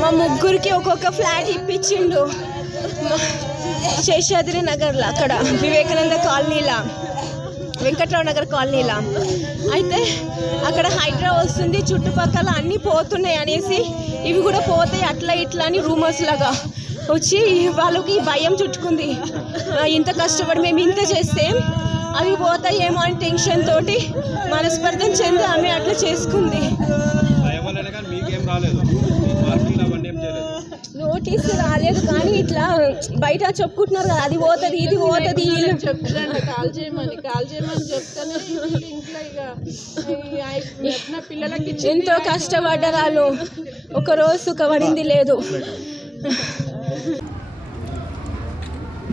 మా ముగ్గురికి ఒక్కొక్క ఫ్లాట్ ఇప్పించిండు శేషాద్రి నగర్లో, అక్కడ వివేకానంద కాలనీలా, వెంకట్రావు నగర్ కాలనీలా. అయితే అక్కడ హైడ్రా వస్తుంది, చుట్టుపక్కల అన్నీ పోతున్నాయి అనేసి ఇవి కూడా పోతాయి అట్లా ఇట్లా అని రూమర్స్ లాగా వచ్చి వాళ్ళకి భయం చుట్టుకుంది. ఇంత కష్టపడి మేము ఇంత చేస్తే అవి పోతాయేమో అని టెన్షన్ తోటి మనస్పర్ధం చెంది ఆమె అట్లా చేసుకుంది. నోటీస్ రాలేదు కానీ ఇట్లా బయట చెప్పుకుంటున్నారు కదా, అది పోతుంది ఇది పోతుంది కాల్ చేయమని చెప్తాను. ఇంట్లో పిల్లలకి ఎంతో కష్టపడ్డారు వాళ్ళు, ఒకరోజు సుఖపడింది లేదు.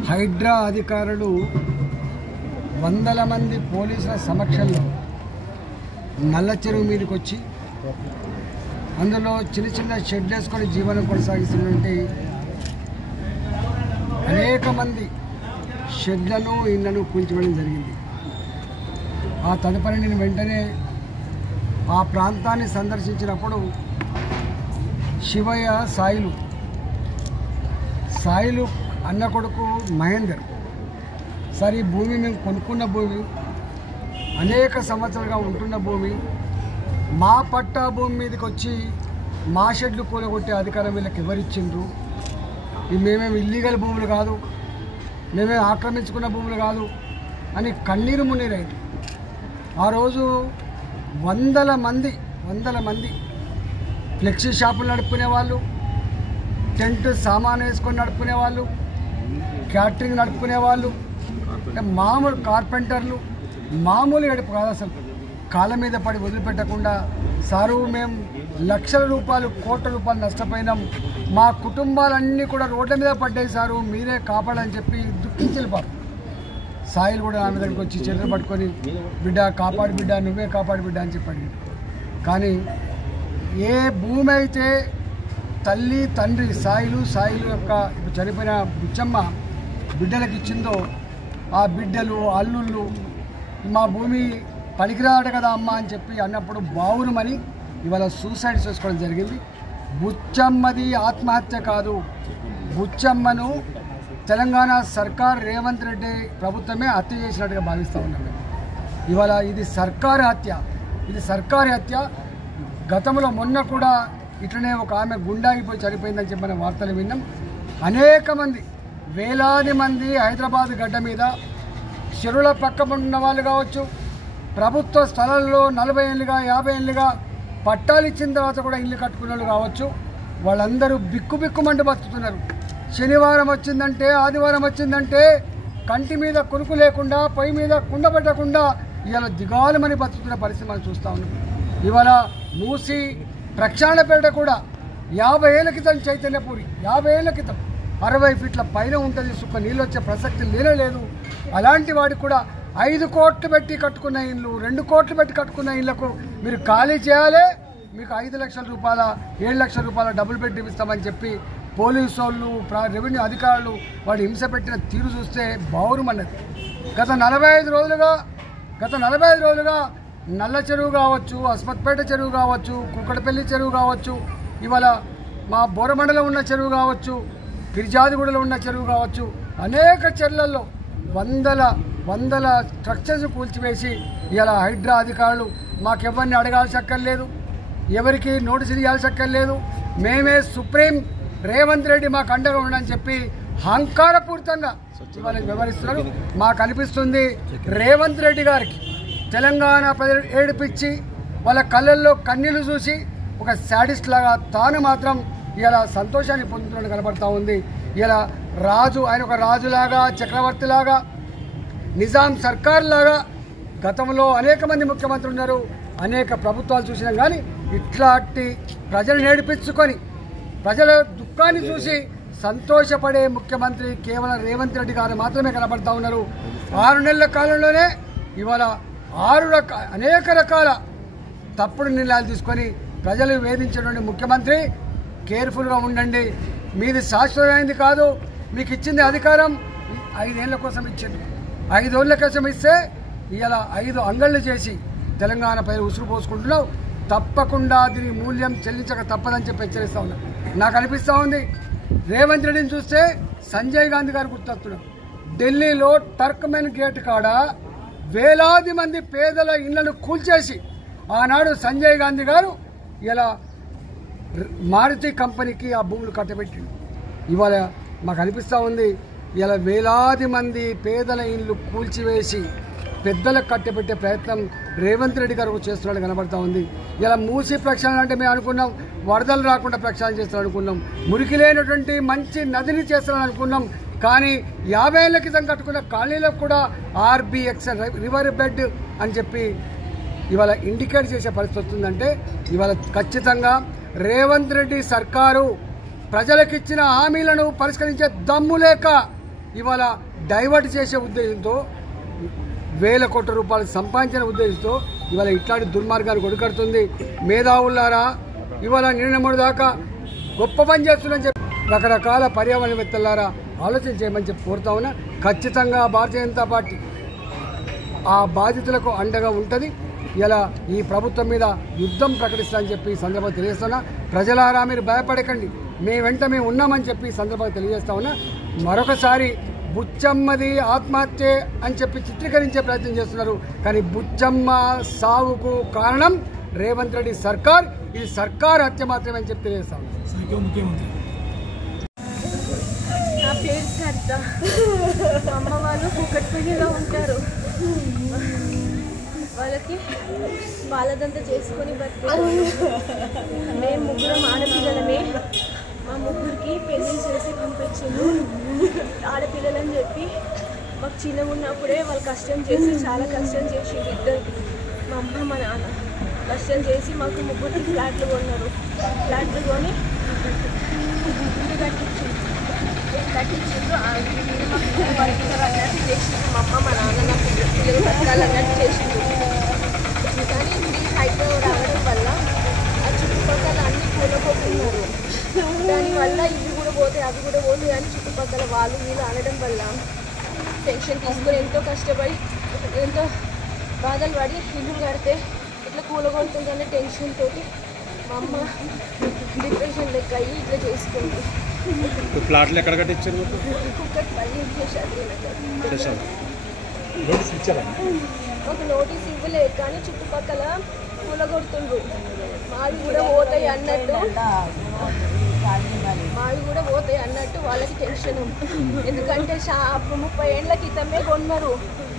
హైడ్రా అధికారులు వందల మంది పోలీసుల సమక్షంలో నల్ల చెరువు మీదకి వచ్చి అందులో చిన్న చిన్న షెడ్ వేసుకొని జీవనం కొనసాగిస్తున్నటువంటి అనేక మంది షెడ్లను ఇళ్లను కూల్చివేయడం జరిగింది. ఆ తదుపరి నేను వెంటనే ఆ ప్రాంతాన్ని సందర్శించినప్పుడు శివయ్య సాయిలు అన్న కొడుకు మహేందర్, సార్ ఈ భూమి మేము కొనుక్కున్న భూమి, అనేక సంవత్సరాలుగా ఉంటున్న భూమి, మా పట్టా భూమి మీదకి వచ్చి మా షెడ్లు కూలగొట్టే అధికారం వీళ్ళకి ఎవరిచ్చిండ్రు, ఇవి మేమేమి ఇల్లీగల్ భూములు కాదు, మేమేమి ఆక్రమించుకున్న భూములు కాదు అని కన్నీరు మున్నీరైంది. ఆ రోజు వందల మంది ఫ్లెక్సీ షాపులు నడుపుకునే వాళ్ళు, టెంట్ సామాను వేసుకొని నడుపుకునే వాళ్ళు, క్యాటరింగ్ నడుపుకునే వాళ్ళు, మామూలు కార్పెంటర్లు, మామూలు గడుపు కాదు అసలు, కాళ్ళ మీద పడి వదిలిపెట్టకుండా సారు మేము లక్షల రూపాయలు కోట్ల రూపాయలు నష్టపోయినాం, మా కుటుంబాలన్నీ కూడా రోడ్ల మీద పడ్డాయి సారు, మీరే కాపాడని చెప్పి దుఃఖించి వెళ్ళిపోరు. సాయిలు కూడా ఆమె దగ్గరికి వచ్చి చేతులు పట్టుకొని బిడ్డ కాపాడు బిడ్డ, నువ్వే కాపాడు బిడ్డ అని చెప్పాడు. కానీ ఏ భూమి అయితే తల్లి తండ్రి సాయిలు యొక్క ఇప్పుడు చనిపోయిన బుచ్చమ్మ బిడ్డలకు ఇచ్చిందో ఆ బిడ్డలు అల్లుళ్ళు మా భూమి పనికిరాడు కదా అమ్మ అని చెప్పి అన్నప్పుడు బావురుమని ఇవాళ సూసైడ్ చేసుకోవడం జరిగింది. బుచ్చమ్మది ఆత్మహత్య కాదు, బుచ్చమ్మను తెలంగాణ సర్కార్ రేవంత్ రెడ్డి ప్రభుత్వమే హత్య చేసినట్టుగా భావిస్తూ ఉన్నాం. ఇవాళ ఇది సర్కారీ హత్య. గతంలో మొన్న కూడా ఇట్లనే ఒక ఆమె గుండాగిపోయి చనిపోయిందని చెప్పి మనం వార్తలు విన్నాం. అనేక మంది, వేలాది మంది హైదరాబాద్ గడ్డ మీద చెరువుల పక్క ఉన్న వాళ్ళు కావచ్చు, ప్రభుత్వ స్థలాల్లో 40 ఏళ్ళుగా 50 ఏళ్ళుగా పట్టాలు ఇచ్చిన తర్వాత కూడా ఇల్లు కట్టుకున్న వాళ్ళు కావచ్చు, వాళ్ళందరూ బిక్కుమంటూ బతుకుతున్నారు. శనివారం వచ్చిందంటే, ఆదివారం వచ్చిందంటే కంటి మీద కొనుక్కు లేకుండా, పొయ్యి మీద కుండ పెట్టకుండా ఇవాళ దిగాలమని బతుకుతున్న పరిస్థితి మనం చూస్తూ ఉన్నాం. ఇవాళ మూసి ప్రక్షాళనపేట కూడా 50 ఏళ్ల క్రితం చైతన్యపూరి 50 ఏళ్ల క్రితం 60 ఫీట్ల పైన ఉంటుంది, సుఖ నీళ్ళు వచ్చే ప్రసక్తి లేనేలేదు. అలాంటి వాడికి కూడా 5 కోట్లు పెట్టి కట్టుకున్న ఇళ్ళు, 2 కోట్లు పెట్టి కట్టుకున్న ఇళ్లకు మీరు ఖాళీ చేయాలి, మీకు 5 లక్షల రూపాయల 7 లక్షల రూపాయల డబుల్ బెడ్ ఇస్తామని చెప్పి పోలీసు వాళ్ళు, రెవెన్యూ అధికారులు వాడు హింస పెట్టిన తీరు చూస్తే బావురుమన్నది. గత 45 రోజులుగా నల్ల చెరువు కావచ్చు, అస్మత్పేట చెరువు కావచ్చు, కుక్కడపల్లి చెరువు కావచ్చు, ఇవాళ మా బోరమండలం ఉన్న చెరువు కావచ్చు, ఫిర్జాదిగూడలో ఉన్న చెరువు కావచ్చు, అనేక చెరువులలో వందల స్ట్రక్చర్స్ కూల్చివేసి ఇవాళ హైడ్రా అధికారులు మాకెవరిని అడగాల్సి అక్కర్లేదు, ఎవరికి నోటీసులు ఇవ్వాల్సి అక్కర్లేదు, మేమే సుప్రీం రేవంత్ రెడ్డి మాకు అండగా ఉండని చెప్పి అహంకారపూరితంగా ఇవాళ వివరిస్తున్నారు. మాకు అనిపిస్తుంది రేవంత్ రెడ్డి గారికి తెలంగాణ ప్రజలు ఏడిపించి వాళ్ళ కళ్ళల్లో కన్నీళ్లు చూసి ఒక శాడిస్ట్ లాగా తాను మాత్రం ఇలా సంతోషాన్ని పొందుతున్నట్టు కనబడతా ఉంది. ఇలా రాజు, ఆయన ఒక రాజులాగా, చక్రవర్తిలాగా, నిజాం సర్కార్ లాగా గతంలో అనేక మంది ముఖ్యమంత్రులు ఉన్నారు, అనేక ప్రభుత్వాలు చూసినాం. కానీ ఇట్లాంటి ప్రజలు నేర్పించుకొని ప్రజల దుఃఖాన్ని చూసి సంతోషపడే ముఖ్యమంత్రి కేవలం రేవంత్ రెడ్డి గారు మాత్రమే కనబడతా ఉన్నారు. 6 నెలల కాలంలోనే ఇవాళ అనేక రకాల తప్పుడు నిర్ణయాలు తీసుకొని ప్రజలు వేధించినటువంటి ముఖ్యమంత్రి. కేర్ఫుల్గా ఉండండి. మీది శాశ్వతమైనది కాదు. మీకు ఇచ్చింది అధికారం 5 ఏళ్ల కోసం ఇచ్చింది. 5 ఏళ్ల కోసం ఇస్తే ఇలా 5 అంగళ్ళు చేసి తెలంగాణ ప్రజలు ఉసురు పోసుకుంటున్నావు. తప్పకుండా దీని మూల్యం చెల్లించక తప్పదని చెప్పి హెచ్చరిస్తా ఉన్నా. నాకు అనిపిస్తూ ఉంది రేవంత్ రెడ్డిని చూస్తే సంజయ్ గాంధీ గారు గుర్తొస్తున్నారు. ఢిల్లీలో టర్క్మెన్ గేట్ కాడ వేలాది మంది పేదల ఇళ్లను కూల్చేసి ఆనాడు సంజయ్ గాంధీ గారు ఇలా మారుతి కంపెనీకి ఆ భూములు కట్టబెట్టిండు. ఇవాళ మాకు అనిపిస్తూ ఉంది ఇలా వేలాది మంది పేదల ఇళ్ళు కూల్చివేసి పెద్దలకు కట్టబెట్టే ప్రయత్నం రేవంత్ రెడ్డి గారు చేస్తున్నాడు కనబడతా ఉంది. ఇలా మూసి ప్రక్షాళన అంటే మేము అనుకున్నాం వరదలు రాకుండా ప్రక్షాళన చేస్తారని అనుకున్నాం, మురికి లేనటువంటి మంచి నదిని చేస్తారని అనుకున్నాం. కానీ 50 ఏళ్ల క్రితం కట్టుకున్న కాలనీలకు కూడా RBX రివర్ బెడ్ అని చెప్పి ఇవాళ ఇండికేట్ చేసే పరిస్థితి వస్తుందంటే ఇవాళ ఖచ్చితంగా రేవంత్ రెడ్డి సర్కారు ప్రజలకిచ్చిన హామీలను పరిష్కరించే దమ్ము లేక ఇవాళ డైవర్ట్ చేసే ఉద్దేశంతో వేల కోట్ల రూపాయలు సంపాదించిన ఉద్దేశంతో ఇవాళ ఇట్లాంటి దుర్మార్గాన్ని కొడుకడుతుంది. మేధావులారా ఇవాళ నిన్న దాకా గొప్ప పని చేస్తుందని చెప్పి రకరకాల పర్యావరణవేత్తలారా ఆలోచన చేయమని చెప్పి కోరుతా ఉన్నా. ఖచ్చితంగా భారతీయ జనతా పార్టీ ఆ బాధితులకు అండగా ఉంటుంది. ఇలా ఈ ప్రభుత్వం మీద యుద్ధం ప్రకటిస్తామని చెప్పి ఈ సందర్భంగా తెలియజేస్తున్నా. ప్రజలారా మీరు భయపడకండి, మేము వెంట మేము ఉన్నామని చెప్పి ఈ సందర్భంగా తెలియజేస్తా ఉన్నా. మరొకసారి బుచ్చమ్మది ఆత్మహత్య అని చెప్పి చిత్రీకరించే ప్రయత్నం చేస్తున్నారు. కానీ బుచ్చమ్మ సావుకు కారణం రేవంత్ రెడ్డి సర్కార్. ఇది సర్కార్ హత్య మాత్రమే అని చెప్పి తెలియజేస్తా ఉన్నా. నా పేరు సరిత. అమ్మ వాళ్ళు కుక్కట్పల్లిలో ఉంటారు. వాళ్ళకి బాలదంతా చేసుకొని బతికారు. మేము ముగ్గురం ఆడపిల్లలమే. మా ముగ్గురికి పెళ్లి చేసి పంపించిండు. ఆడపిల్లలని చెప్పి మాకు చిన్నగా ఉన్నప్పుడే వాళ్ళు కష్టం చేసి చాలా కష్టం చేసిండు. ఇద్దరికి మా అమ్మ మా నాన్న కష్టం చేసి మాకు ముగ్గురికి ఫ్లాట్లు కొన్నారు. ఫ్లాట్లు కొని ఇల్లు కట్టించిండు. అన్నట్టు చేసిండు. మా అమ్మ మా నాన్న నా పిల్లలు బతకాలన్నట్టు చేసిండు. కానీ ఈ హైట్లో రావడం వల్ల ఆ చుట్టుపక్కల అన్ని కూలపోతున్నారు. దానివల్ల ఇవి కూడా పోతాయి అవి కూడా పోతాయి అని చుట్టుపక్కల వాళ్ళు వీళ్ళు అనడం వల్ల టెన్షన్ తీసుకొని ఎంతో కష్టపడి ఎంతో బాధలు పడి ఇల్లు కడితే ఇట్లా కూలగొడుతుందనే టెన్షన్ తోటి మా అమ్మ డిప్రెషన్ లెక్క అయ్యి ఇట్లా చేసుకుంది. ప్లాట్లు ఎక్కడ కట్టించారు? కుక్కట్పల్లి ఒక నోటీస్ ఇవ్వలేదు కానీ చుట్టుపక్కల కూలగొడుతుండ్రు. మావి కూడా పోతాయి అన్నట్టు వాళ్ళకి టెన్షన్. ఎందుకంటే 30 ఏళ్ల క్రితమే కొన్నారు.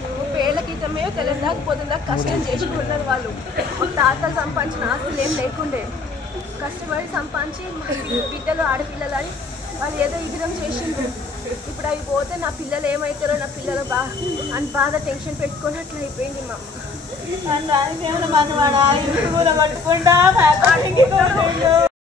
30 ఏళ్ల క్రితమే తెలంగాణ పొద్దున్న కష్టం చేసి కొన్నారు వాళ్ళు. ఒక తాతలు సంపాదించిన ఆస్తులు ఏం లేకుండే కష్టపడి సంపాదించి బిడ్డలు ఆడపిల్లలు అని వాళ్ళు ఏదో ఈ విధంగా చేసిండ్రు. ఇప్పుడు అవి పోతే నా పిల్లలు ఏమవుతారో నా పిల్లలు అని బాధ టెన్షన్ పెట్టుకొని అట్లా అయిపోయింది మా అమ్మ.